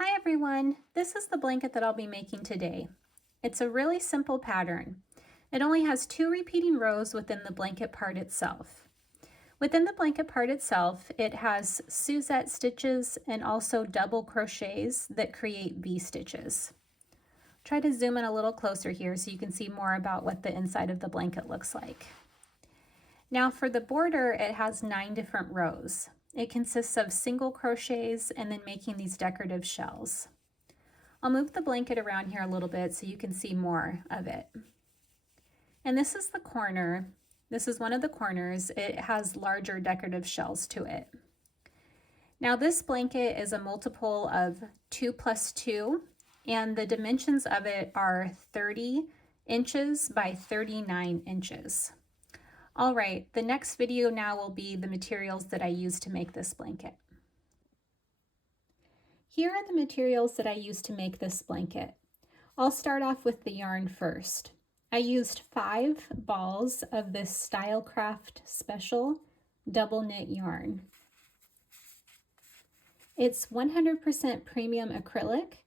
Hi everyone, this is the blanket that I'll be making today. It's a really simple pattern. It only has 2 repeating rows within the blanket part itself. Within the blanket part itself, it has Suzette stitches and also double crochets that create V stitches. Try to zoom in a little closer here so you can see more about what the inside of the blanket looks like. Now for the border, it has 9 different rows. It consists of single crochets and then making these decorative shells. I'll move the blanket around here a little bit so you can see more of it. And this is the corner. This is one of the corners. It has larger decorative shells to it. Now this blanket is a multiple of 2 plus 2, and the dimensions of it are 30 inches by 39 inches. All right, the next video now will be the materials that I used to make this blanket. Here are the materials that I used to make this blanket. I'll start off with the yarn first. I used 5 balls of this Stylecraft Special double knit yarn. It's 100% premium acrylic.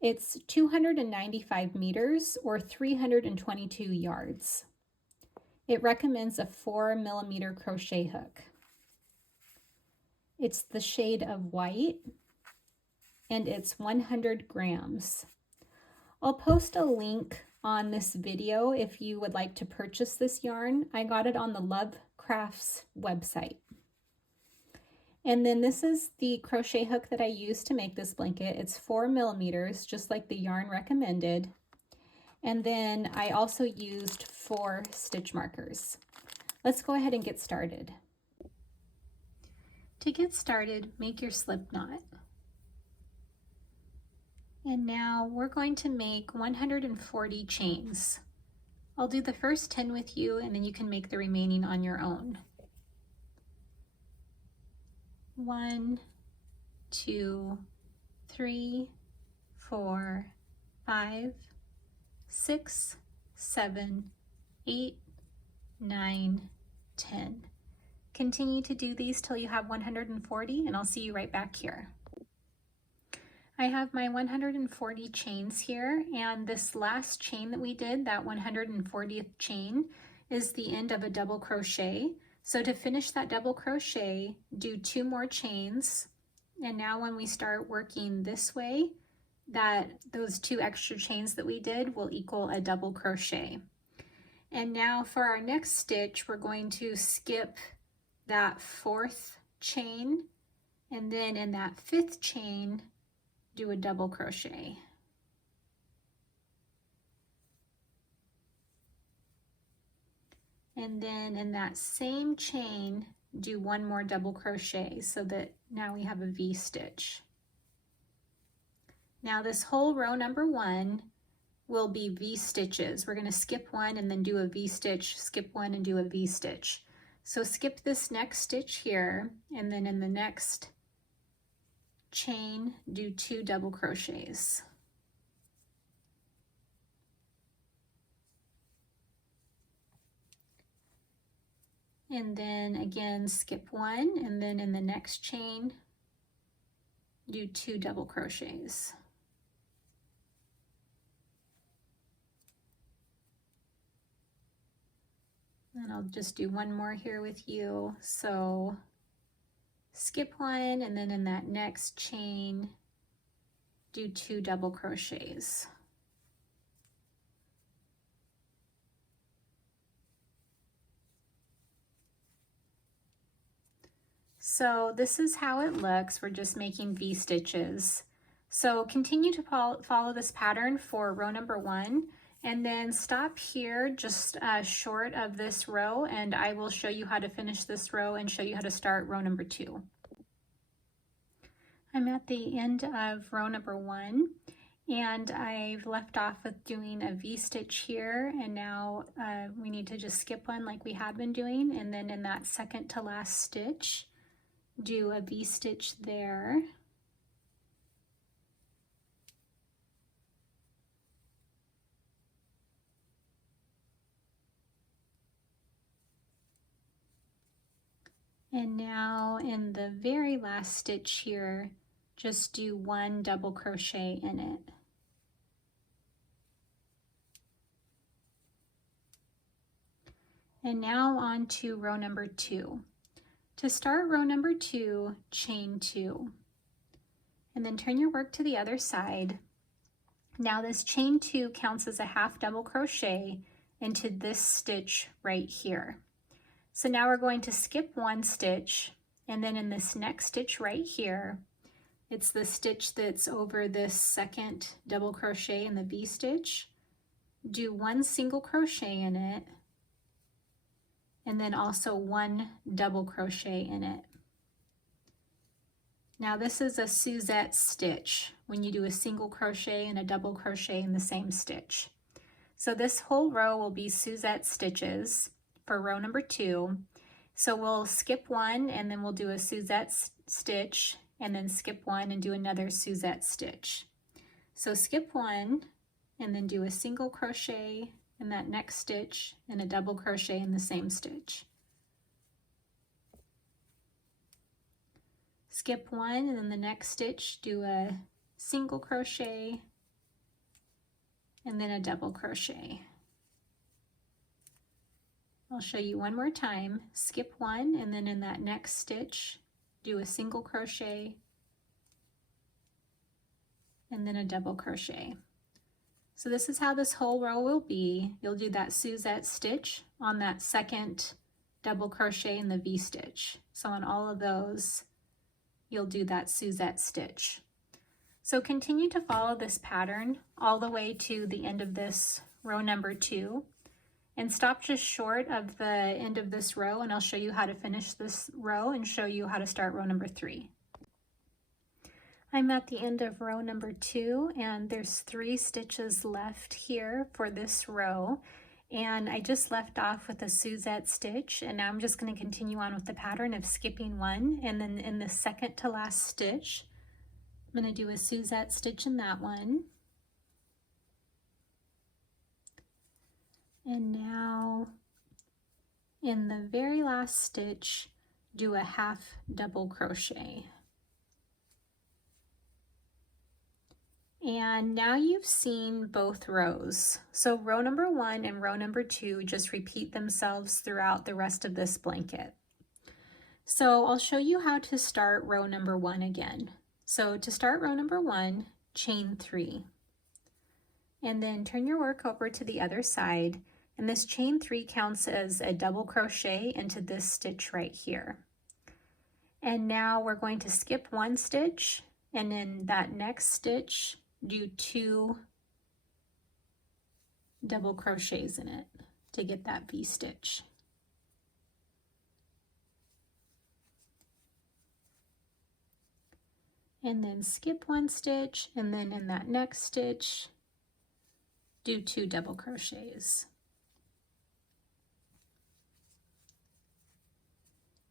It's 295 meters or 322 yards. It recommends a 4mm crochet hook. It's the shade of white and it's 100 grams. I'll post a link on this video if you would like to purchase this yarn. I got it on the Love Crafts website. And then this is the crochet hook that I used to make this blanket. It's 4mm, just like the yarn recommended. And then I also used 4 stitch markers. Let's go ahead and get started. To get started, make your slip knot. And now we're going to make 140 chains. I'll do the first 10 with you and then you can make the remaining on your own. 1, 2, 3, 4, 5, 6, 7, 8, 9, 10. Continue to do these till you have 140 and I'll see you right back here. I have my 140 chains here, and this last chain that we did, that 140th chain, is the end of a double crochet. So to finish that double crochet, do 2 more chains, and now when we start working this way, those 2 extra chains that we did will equal a double crochet. And now for our next stitch, we're going to skip that 4th chain, and then in that 5th chain, do a double crochet. And then in that same chain, do 1 more double crochet so that now we have a V stitch. Now this whole row number 1 will be V stitches. We're going to skip 1 and then do a V stitch, skip 1 and do a V stitch. So skip this next stitch here, and then in the next chain, do 2 double crochets. And then again, skip 1, and then in the next chain, do 2 double crochets. And I'll just do 1 more here with you. So skip 1, and then in that next chain, do 2 double crochets. So this is how it looks. We're just making V stitches. So continue to follow this pattern for row number 1, and then stop here just short of this row, and I will show you how to finish this row and show you how to start row number 2. I'm at the end of row number 1, and I've left off with doing a V stitch here, and now we need to just skip 1 like we had been doing, and then in that second to last stitch, do a V stitch there. And now in the very last stitch here, just do 1 double crochet in it. And now on to row number 2. To start row number 2, chain 2. And then turn your work to the other side. Now this chain 2 counts as a half double crochet into this stitch right here. So now we're going to skip 1 stitch, and then in this next stitch right here, it's the stitch that's over this second double crochet in the V stitch. Do 1 single crochet in it, and then also 1 double crochet in it. Now this is a Suzette stitch when you do a single crochet and a double crochet in the same stitch. So this whole row will be Suzette stitches for row number 2. So we'll skip 1 and then we'll do a Suzette stitch and then skip 1 and do another Suzette stitch. So skip 1 and then do a single crochet in that next stitch and a double crochet in the same stitch. Skip 1 and then the next stitch do a single crochet and then a double crochet. I'll show you one more time. Skip 1 and then in that next stitch do a single crochet and then a double crochet. So this is how this whole row will be. You'll do that Suzette stitch on that second double crochet in the V stitch. So on all of those, you'll do that Suzette stitch. So continue to follow this pattern all the way to the end of this row number 2, and stop just short of the end of this row, and I'll show you how to finish this row and show you how to start row number 3. I'm at the end of row number 2, and there's 3 stitches left here for this row, and I just left off with a Suzette stitch, and now I'm just going to continue on with the pattern of skipping 1, and then in the second to last stitch I'm going to do a Suzette stitch in that one. And now in the very last stitch, do a half double crochet. And now you've seen both rows. So row number 1 and row number 2 just repeat themselves throughout the rest of this blanket. So I'll show you how to start row number 1 again. So to start row number 1, chain 3. And then turn your work over to the other side. And this chain 3 counts as a double crochet into this stitch right here. And now we're going to skip 1 stitch, and in that next stitch do 2 double crochets in it to get that V stitch. And then skip 1 stitch, and then in that next stitch do 2 double crochets.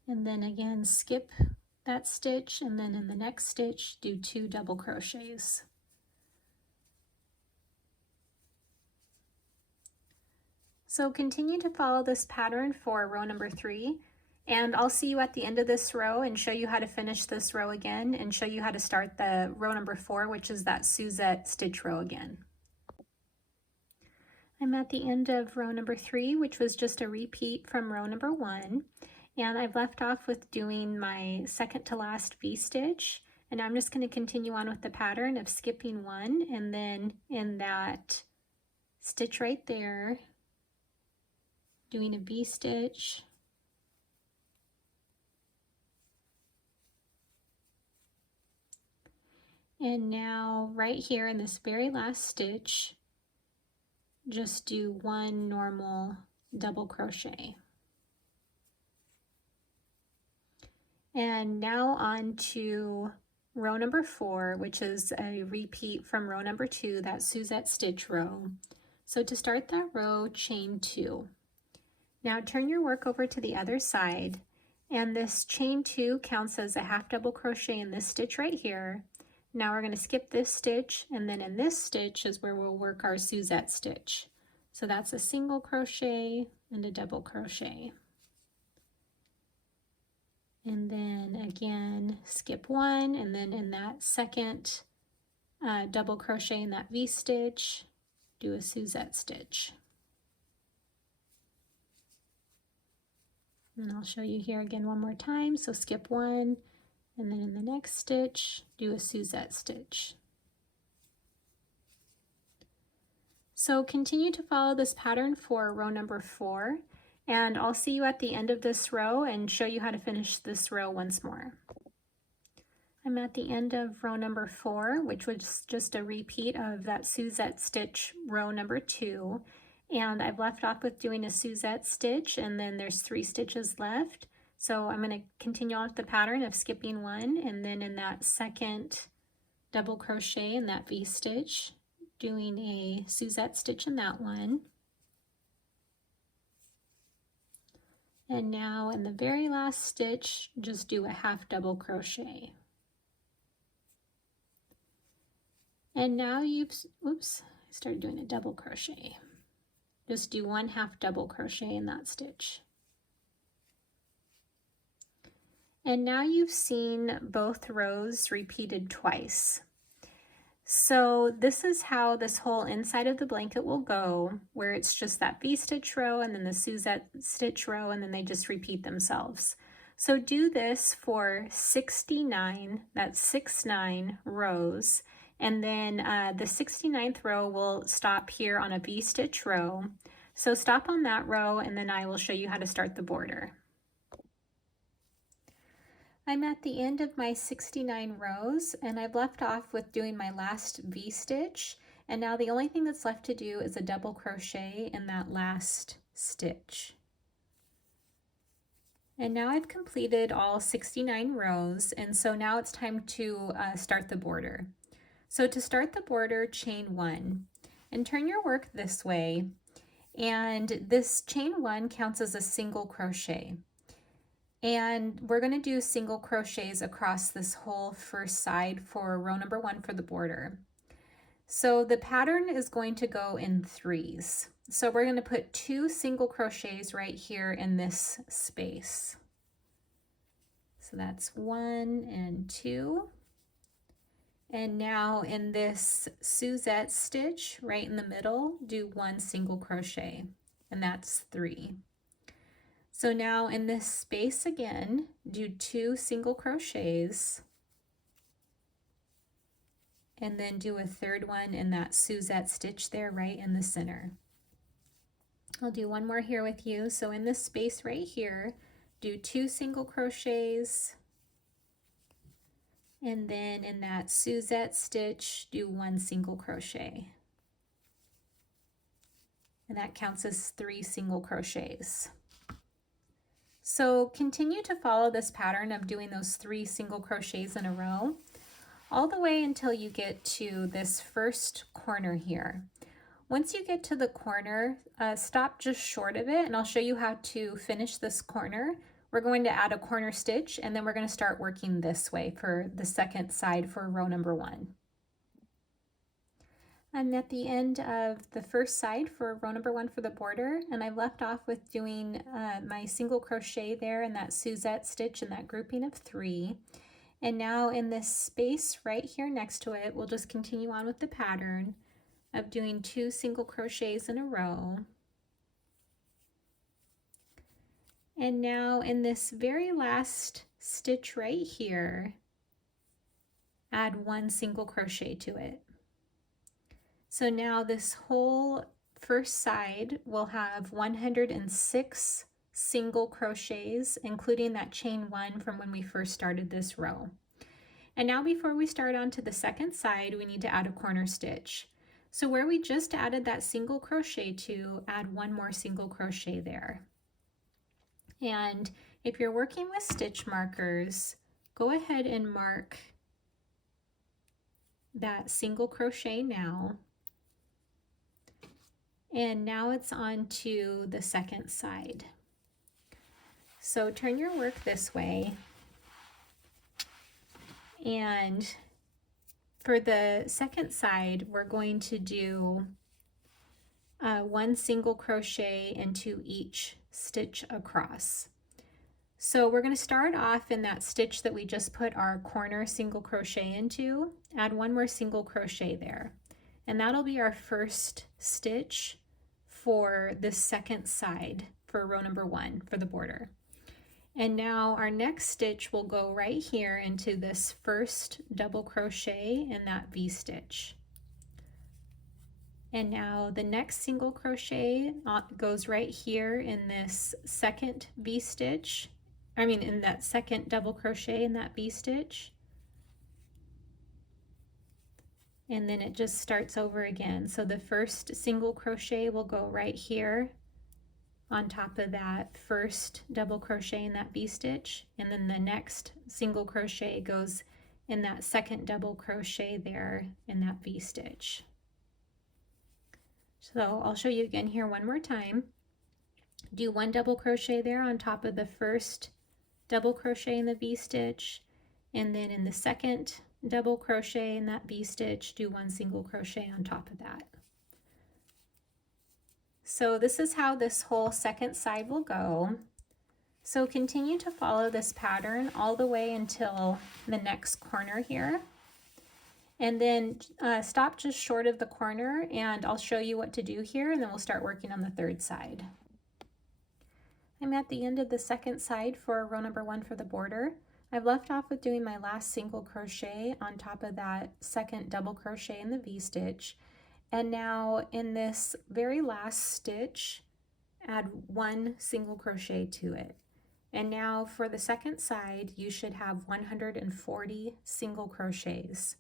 And then again skip that stitch, and then in the next stitch do 2 double crochets. So continue to follow this pattern for row number 3, and I'll see you at the end of this row and show you how to finish this row again and show you how to start the row number 4, which is that Suzette stitch row again. I'm at the end of row number 3, which was just a repeat from row number 1. And I've left off with doing my second to last V stitch, and I'm just going to continue on with the pattern of skipping 1, and then in that stitch right there doing a V stitch, and now right here in this very last stitch just do 1 normal double crochet. And now on to row number 4, which is a repeat from row number 2, that Suzette stitch row. So to start that row, chain 2. Now turn your work over to the other side, and this chain 2 counts as a half double crochet in this stitch right here. Now we're going to skip this stitch, and then in this stitch is where we'll work our Suzette stitch. So that's a single crochet and a double crochet. and then again skip one, and then in that second double crochet in that V-stitch, do a Suzette stitch. And I'll show you here again one more time. So skip one, and then in the next stitch, do a Suzette stitch. So continue to follow this pattern for row number 4, and I'll see you at the end of this row and show you how to finish this row once more. I'm at the end of row number 4, which was just a repeat of that Suzette stitch row number 2. And I've left off with doing a Suzette stitch, and then there's 3 stitches left. So I'm going to continue on with the pattern of skipping one, and then in that second double crochet in that V-stitch, doing a Suzette stitch in that one. And now in the very last stitch, just do a half double crochet. And now you've, oops, I started doing a double crochet. Just do one half double crochet in that stitch. And now you've seen both rows repeated twice. So this is how this whole inside of the blanket will go, where it's just that V-stitch row and then the Suzette stitch row, and then they just repeat themselves. So do this for 69, that's 69 rows. And then the 69th row will stop here on a V-stitch row. So stop on that row, and then I will show you how to start the border. I'm at the end of my 69 rows, and I've left off with doing my last V-stitch. And now the only thing that's left to do is a double crochet in that last stitch. And now I've completed all 69 rows, and so now it's time to start the border. So to start the border, chain 1 and turn your work this way, and this chain 1 counts as a single crochet. And we're going to do single crochets across this whole first side for row number 1 for the border. So the pattern is going to go in 3s. So we're going to put 2 single crochets right here in this space. So that's 1 and 2. And now in this Suzette stitch right in the middle, do 1 single crochet, and that's 3. So now in this space again, do 2 single crochets, and then do a third one in that Suzette stitch there right in the center. I'll do one more here with you. So in this space right here, do 2 single crochets, and then in that Suzette stitch, do 1 single crochet. And that counts as 3 single crochets. So continue to follow this pattern of doing those 3 single crochets in a row, all the way until you get to this first corner here. Once you get to the corner, stop just short of it, and I'll show you how to finish this corner. We're going to add a corner stitch, and then we're going to start working this way for the second side for row number 1. I'm at the end of the first side for row number 1 for the border, and I've left off with doing my single crochet there in that Suzette stitch in that grouping of 3. And now in this space right here next to it, we'll just continue on with the pattern of doing 2 single crochets in a row. And now in this very last stitch right here, add 1 single crochet to it. So now this whole first side will have 106 single crochets, including that chain 1 from when we first started this row. And now before we start on to the second side, we need to add a corner stitch. So where we just added that single crochet to, add 1 more single crochet there. And if you're working with stitch markers, go ahead and mark that single crochet now. And now it's on to the second side. So turn your work this way. And for the second side, we're going to do 1 single crochet into each stitch across. So we're going to start off in that stitch that we just put our corner single crochet into, add one more single crochet there. And that'll be our first stitch for the second side for row number 1 for the border. And now our next stitch will go right here into this first double crochet in that V-stitch. And now the next single crochet goes right here in this second V-stitch. In that second double crochet in that V-stitch. And then it just starts over again. So the first single crochet will go right here on top of that first double crochet in that V-stitch, and then the next single crochet goes in that second double crochet there in that V-stitch. So I'll show you again here one more time. Do one double crochet there on top of the first double crochet in the V-stitch, and then in the second double crochet in that V-stitch, do one single crochet on top of that. So this is how this whole second side will go. So continue to follow this pattern all the way until the next corner here. And then stop just short of the corner, and I'll show you what to do here, and then we'll start working on the third side. I'm at the end of the second side for row number 1 for the border. I've left off with doing my last single crochet on top of that second double crochet in the V-stitch. And now in this very last stitch, add one single crochet to it. And now for the second side, you should have 140 single crochets.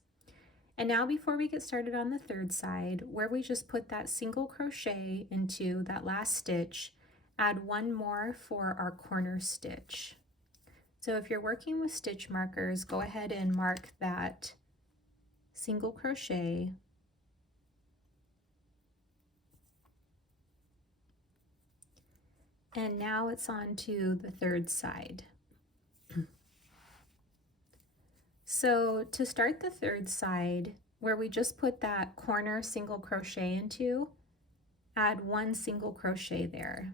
And now before we get started on the third side, where we just put that single crochet into that last stitch, add one more for our corner stitch. So if you're working with stitch markers, go ahead and mark that single crochet. And now it's on to the third side. So to start the third side, where we just put that corner single crochet into, add one single crochet there.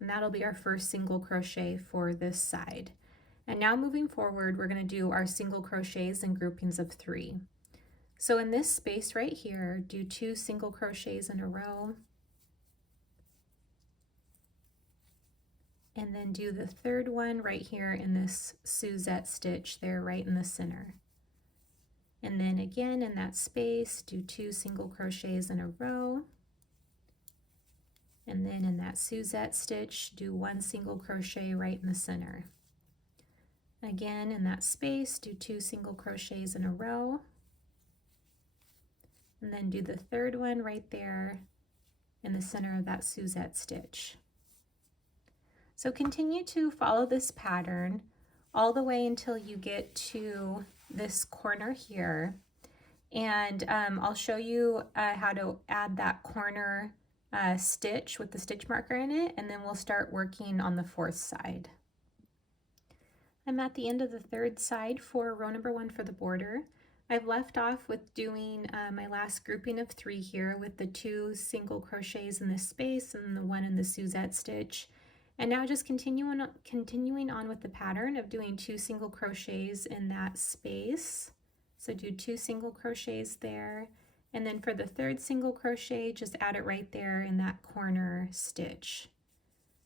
And that'll be our first single crochet for this side. And now moving forward, we're going to do our single crochets in groupings of 3. So in this space right here, do 2 single crochets in a row. And then do the third one right here in this Suzette stitch there right in the center. And then again in that space, do 2 single crochets in a row. And then in that Suzette stitch, do 1 single crochet right in the center. Again in that space, do 2 single crochets in a row. And then do the third one right there in the center of that Suzette stitch. So continue to follow this pattern all the way until you get to this corner here. And I'll show you how to add that corner stitch with the stitch marker in it, and then we'll start working on the fourth side. I'm at the end of the third side for row number 1 for the border. I've left off with doing my last grouping of 3 here with the 2 single crochets in this space and the 1 in the Suzette stitch. And now just continuing on with the pattern of doing 2 single crochets in that space. So do 2 single crochets there. And then for the third single crochet, just add it right there in that corner stitch.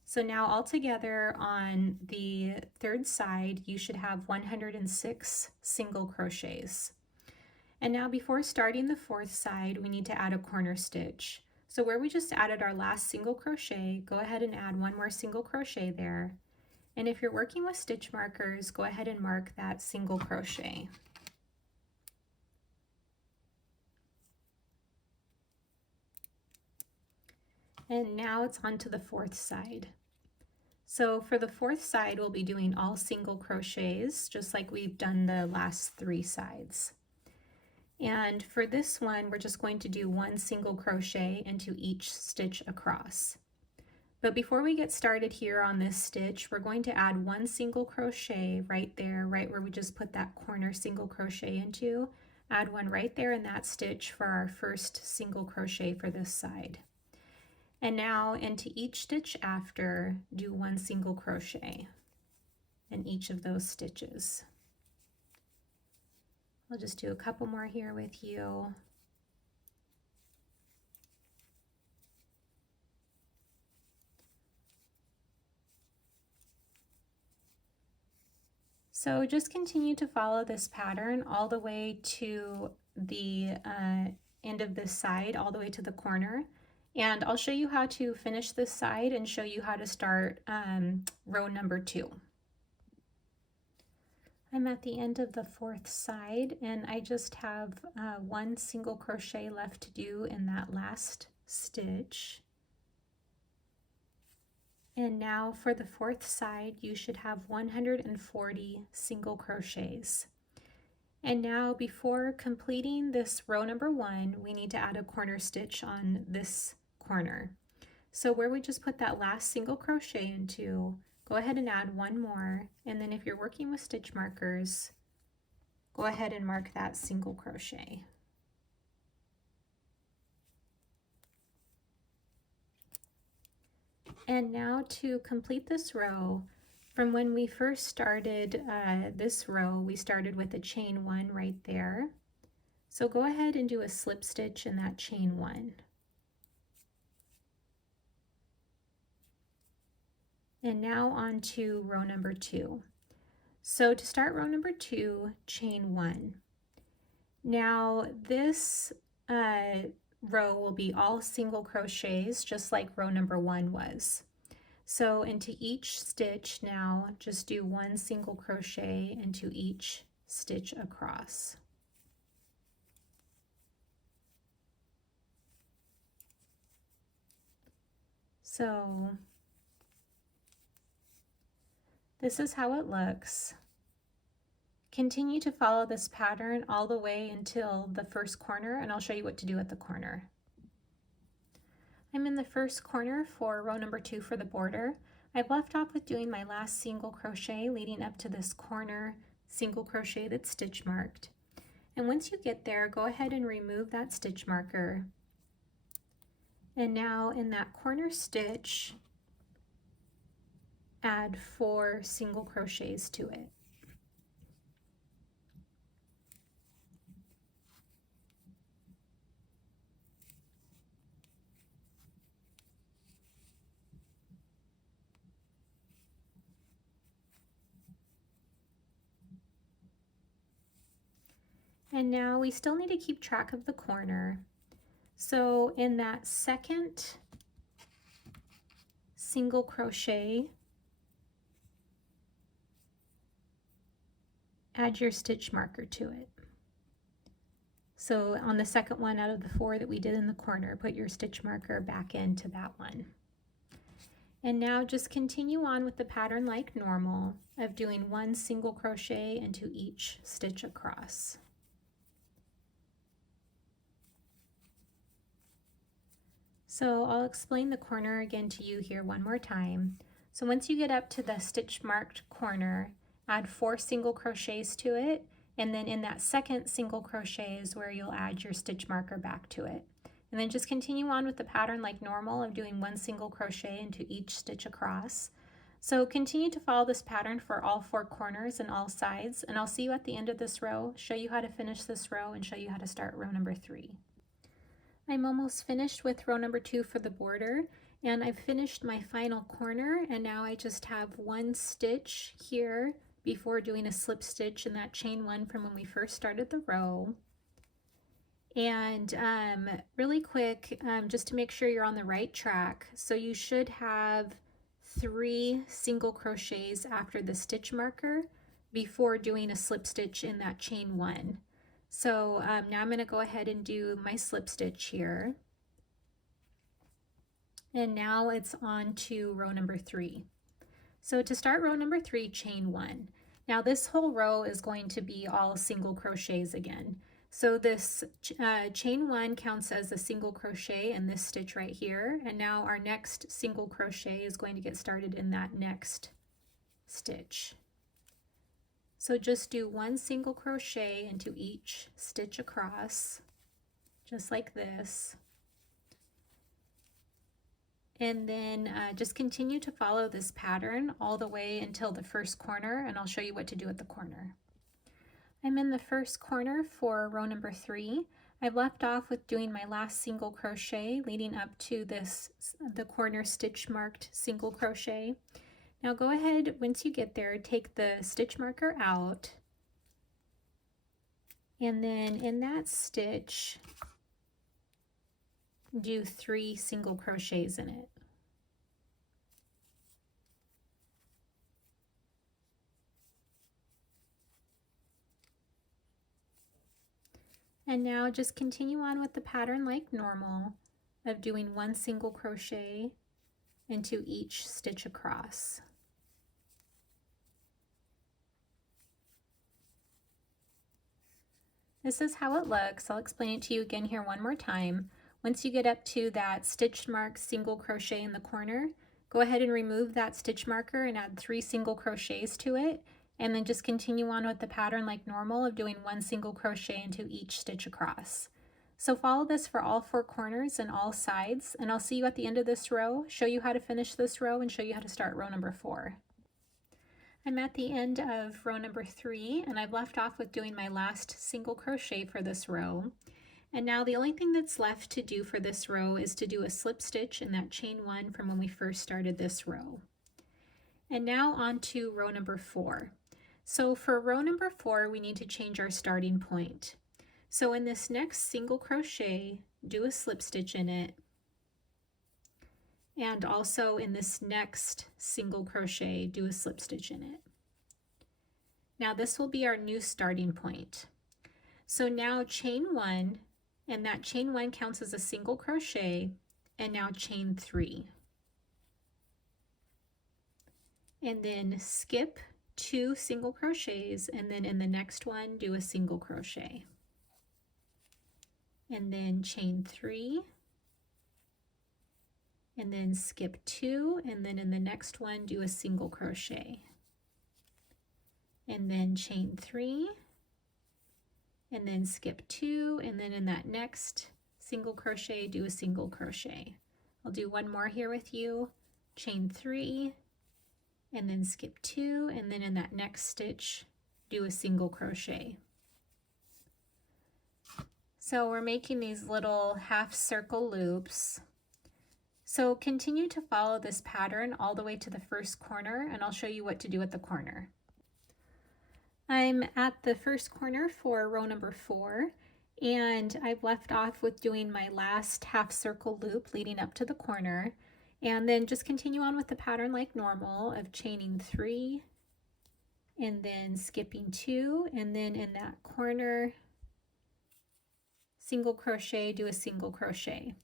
So now all together on the third side, you should have 106 single crochets. And now before starting the fourth side, we need to add a corner stitch. So where we just added our last single crochet, go ahead and add 1 more single crochet there. And if you're working with stitch markers, go ahead and mark that single crochet. And now it's on to the fourth side. So for the fourth side, we'll be doing all single crochets, just like we've done the last 3 sides. And for this one, we're just going to do 1 single crochet into each stitch across. But before we get started here on this stitch, we're going to add 1 single crochet right there, right where we just put that corner single crochet into. Add 1 right there in that stitch for our first single crochet for this side. And now into each stitch after, do 1 single crochet. in each of those stitches. I'll just do a couple more here with you. So just continue to follow this pattern all the way to the end of this side, all the way to the corner. And I'll show you how to finish this side and show you how to start row number 2. I'm at the end of the 4th side and I just have one single crochet left to do in that last stitch. And now for the 4th side, you should have 140 single crochets. And now before completing this row number 1, we need to add a corner stitch on this corner. So where we just put that last single crochet into, go ahead and add one more. And then if you're working with stitch markers, go ahead and mark that single crochet. And now to complete this row, from when we first started this row, we started with a chain 1 right there. So go ahead and do a slip stitch in that chain 1. And now on to row number 2. So to start row number 2, chain 1. Now this row will be all single crochets, just like row number 1 was. So into each stitch now, just do one single crochet into each stitch across. So this is how it looks. Continue to follow this pattern all the way until the first corner, and I'll show you what to do at the corner. I'm in the first corner for row number 2 for the border. I've left off with doing my last single crochet leading up to this corner single crochet that's stitch marked. And once you get there, go ahead and remove that stitch marker. And now in that corner stitch, add 4 single crochets to it. And now we still need to keep track of the corner. So in that second single crochet, add your stitch marker to it. So on the second one out of the 4 that we did in the corner, put your stitch marker back into that one. And now just continue on with the pattern like normal of doing one single crochet into each stitch across. So I'll explain the corner again to you here one more time. So once you get up to the stitch marked corner, add 4 single crochets to it, and then in that second single crochet is where you'll add your stitch marker back to it. And then just continue on with the pattern like normal of doing one single crochet into each stitch across. So continue to follow this pattern for all 4 corners and all sides, and I'll see you at the end of this row, show you how to finish this row, and show you how to start row number 3. I'm almost finished with row number 2 for the border, and I've finished my final corner, and now I just have one stitch here before doing a slip stitch in that chain 1 from when we first started the row. And really quick, just to make sure you're on the right track, so you should have 3 single crochets after the stitch marker before doing a slip stitch in that chain 1. So now I'm going to go ahead and do my slip stitch here. And now it's on to row number 3. So to start row number 3, chain 1. Now this whole row is going to be all single crochets again. So this chain 1 counts as a single crochet in this stitch right here. And now our next single crochet is going to get started in that next stitch. So just do one single crochet into each stitch across, just like this. And then just continue to follow this pattern all the way until the first corner, and I'll show you what to do at the corner. I'm in the first corner for row number 3. I've left off with doing my last single crochet leading up to the corner stitch marked single crochet. Now go ahead, once you get there, take the stitch marker out, and then in that stitch do 3 single crochets in it. And now just continue on with the pattern like normal of doing 1 single crochet into each stitch across. This is how it looks. I'll explain it to you again here one more time. Once you get up to that stitch mark single crochet in the corner, go ahead and remove that stitch marker and add 3 single crochets to it, and then just continue on with the pattern like normal of doing 1 single crochet into each stitch across. So follow this for all 4 corners and all sides, and I'll see you at the end of this row, show you how to finish this row, and show you how to start row number 4. I'm at the end of row number 3, and I've left off with doing my last single crochet for this row. And now the only thing that's left to do for this row is to do a slip stitch in that chain 1 from when we first started this row. And now on to row number 4. So for row number 4, we need to change our starting point. So in this next single crochet, do a slip stitch in it. And also in this next single crochet, do a slip stitch in it. Now this will be our new starting point. So now chain 1, and that chain 1 counts as a single crochet, and now chain 3. And then skip 2 single crochets, and then in the next one do a single crochet. And then chain 3, and then skip 2, and then in the next one do a single crochet. And then chain 3, and then skip 2, and then in that next single crochet do a single crochet. I'll do one more here with you. Chain 3, and then skip 2, and then in that next stitch do a single crochet. So we're making these little half circle loops. So continue to follow this pattern all the way to the first corner, and I'll show you what to do at the corner. I'm at the first corner for row number 4, and I've left off with doing my last half circle loop leading up to the corner, and then just continue on with the pattern like normal of chaining 3, and then skipping 2, and then in that corner, single crochet, do a single crochet.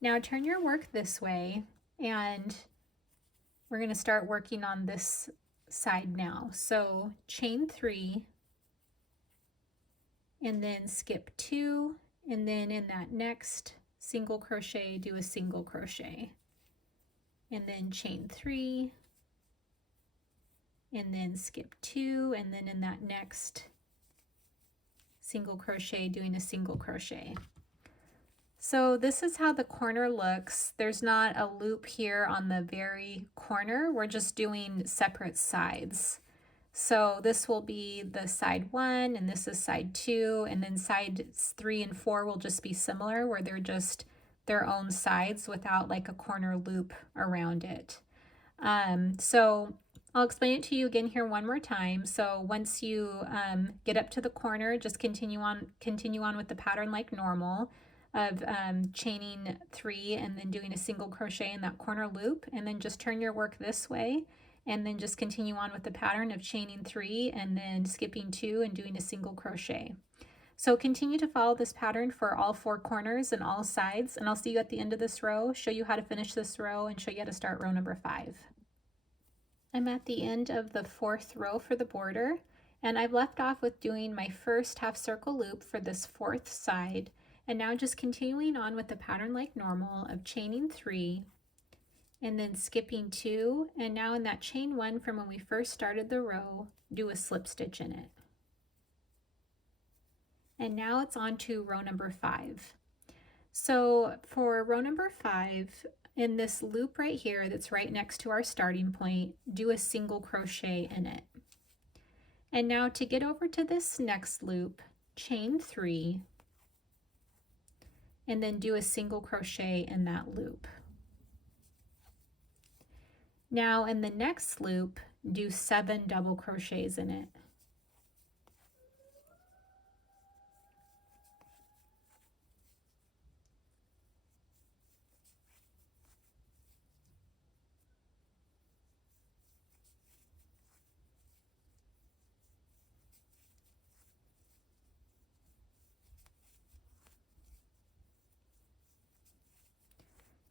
Now turn your work this way, and we're going to start working on this side now. So chain 3, and then skip 2, and then in that next single crochet do a single crochet, and then chain 3, and then skip 2, and then in that next single crochet doing a single crochet. So this is how the corner looks. There's not a loop here on the very corner. We're just doing separate sides. So this will be the side 1, and this is side 2, and then sides 3 and 4 will just be similar, where they're just their own sides without like a corner loop around it. So I'll explain it to you again here one more time. So once you get up to the corner, just continue on with the pattern like normal of chaining 3 and then doing a single crochet in that corner loop, and then just turn your work this way, and then just continue on with the pattern of chaining 3 and then skipping 2 and doing a single crochet. So continue to follow this pattern for all 4 corners and all sides, and I'll see you at the end of this row, show you how to finish this row, and show you how to start row number 5. I'm at the end of the 4th row for the border, and I've left off with doing my first half circle loop for this 4th side, and now just continuing on with the pattern like normal of chaining 3, and then skipping 2, and now in that chain 1 from when we first started the row, do a slip stitch in it. And now it's on to row number 5. So for row number 5, in this loop right here that's right next to our starting point, do a single crochet in it. And now to get over to this next loop, chain 3, and then do a single crochet in that loop. Now in the next loop, do 7 double crochets in it.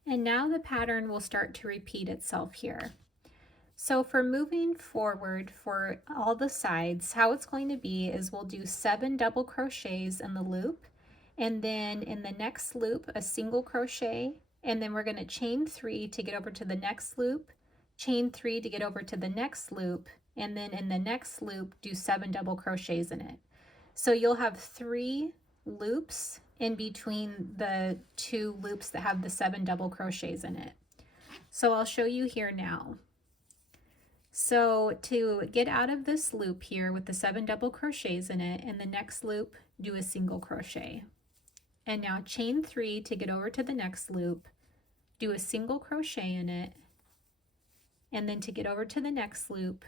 And now the pattern will start to repeat itself here. So for moving forward for all the sides, how it's going to be is we'll do 7 double crochets in the loop, and then in the next loop a single crochet, and then we're going to chain 3 to get over to the next loop, chain 3 to get over to the next loop, and then in the next loop do 7 double crochets in it. So you'll have 3 loops in between the 2 loops that have the 7 double crochets in it. So I'll show you here now. So to get out of this loop here with the 7 double crochets in it, in the next loop do a single crochet. And now chain 3 to get over to the next loop, do a single crochet in it, and then to get over to the next loop,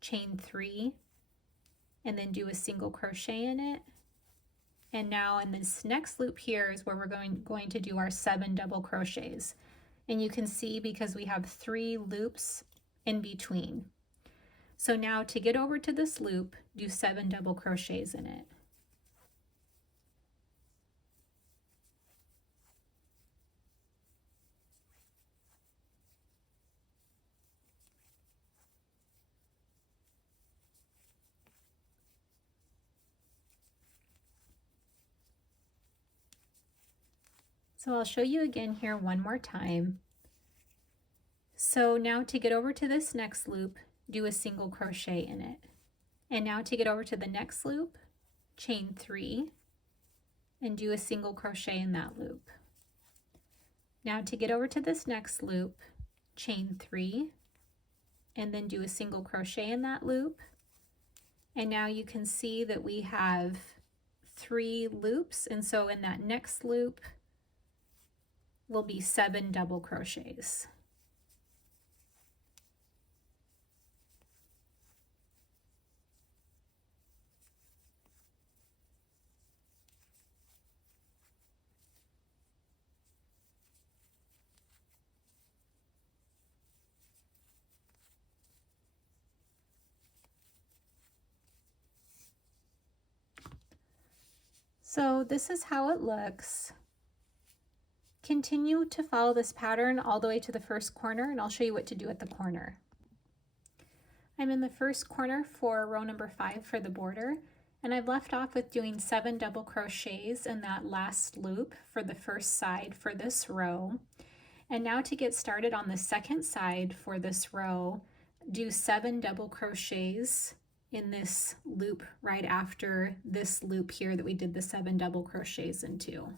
chain 3, and then do a single crochet in it. And now in this next loop here is where we're going to do our 7 double crochets. And you can see because we have 3 loops in between. So now to get over to this loop, do 7 double crochets in it. So I'll show you again here one more time. So now to get over to this next loop, do a single crochet in it. And now to get over to the next loop, chain 3 and do a single crochet in that loop. Now to get over to this next loop, chain 3 and then do a single crochet in that loop. And now you can see that we have 3 loops, and so in that next loop will be 7 double crochets. So this is how it looks. Continue to follow this pattern all the way to the first corner, and I'll show you what to do at the corner. I'm in the first corner for row number 5 for the border, and I've left off with doing 7 double crochets in that last loop for the first side for this row. And now to get started on the second side for this row, do 7 double crochets in this loop right after this loop here that we did the 7 double crochets into.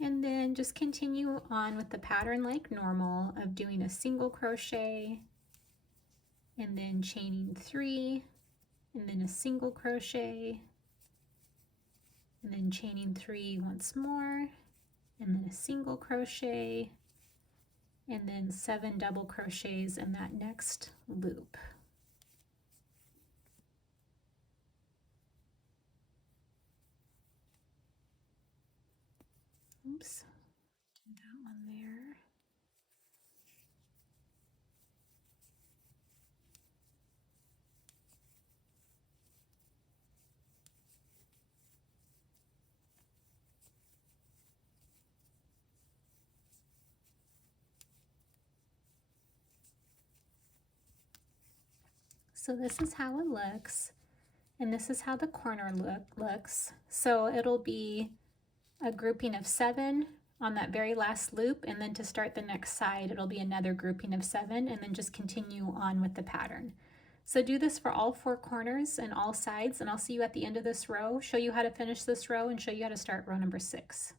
And then just continue on with the pattern like normal of doing a single crochet and then chaining 3 and then a single crochet and then chaining 3 once more and then a single crochet and then 7 double crochets in that next loop. Oops, do that one there. So this is how it looks. And this is how the corner looks. So it'll be a grouping of 7 on that very last loop, and then to start the next side it'll be another grouping of 7, and then just continue on with the pattern. So do this for all 4 corners and all sides, and I'll see you at the end of this row, show you how to finish this row, and show you how to start row number 6.